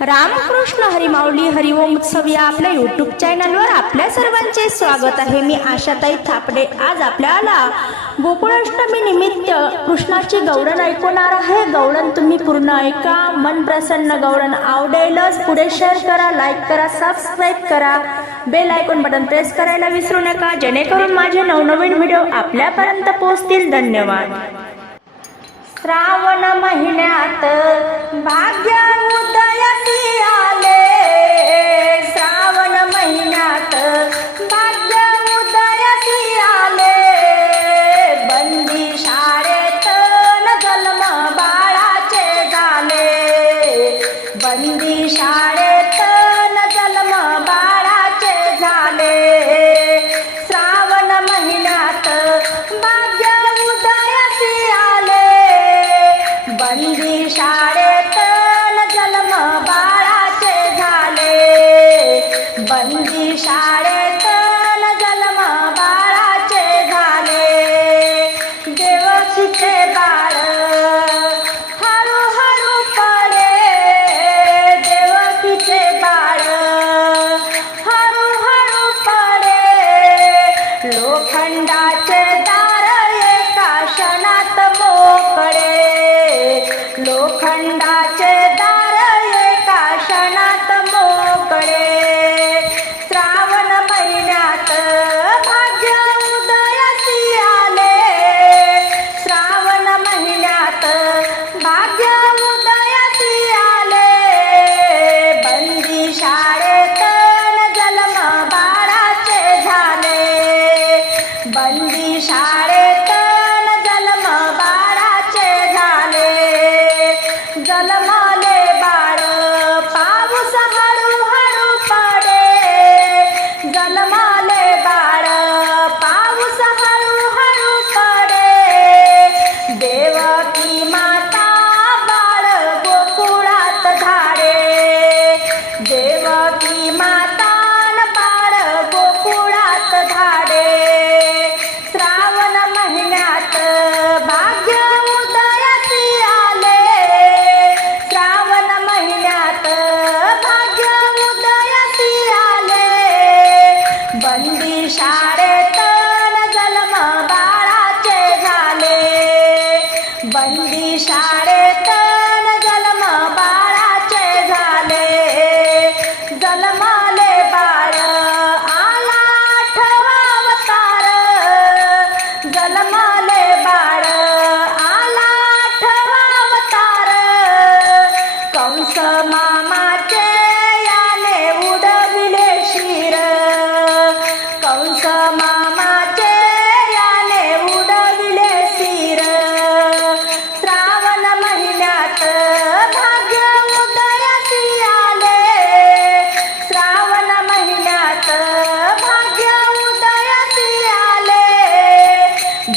रामकृष्ण हरिमाऊली हरिओम उत्सव या आपल्या युट्यूब चॅनलवर आपल्या सर्वांचे स्वागत आहे. मी आशाताई थापडे. आज आपल्याला गोकुळाष्टमी निमित्त कृष्णाची गौरण ऐकवणार आहे. गौरण तुम्ही पूर्ण ऐका. मन प्रसन्न गौरण आवडेलच. पुढे शेअर करा लाईक करा सबस्क्राईब करा. बेल आयकॉन बटन प्रेस करायला विसरू नका. जेणेकरून माझे नवनवीन व्हिडिओ आपल्यापर्यंत पोहोचतील. धन्यवाद. श्रावण महिन्यात बंदी शाळेत न जन्म बाळाचे झाले. देवकीचे बाळ बंदी शाळेत शाळेत जन्म बाळाचे झाले. बंदी शाळेत जन्म बाळाचे झाले. जन्माले बाळ आला आठवा अवतार. जन्माले बाळ आला आठवा अवतार. कंस मामाचे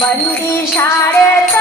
बंदी शाळेत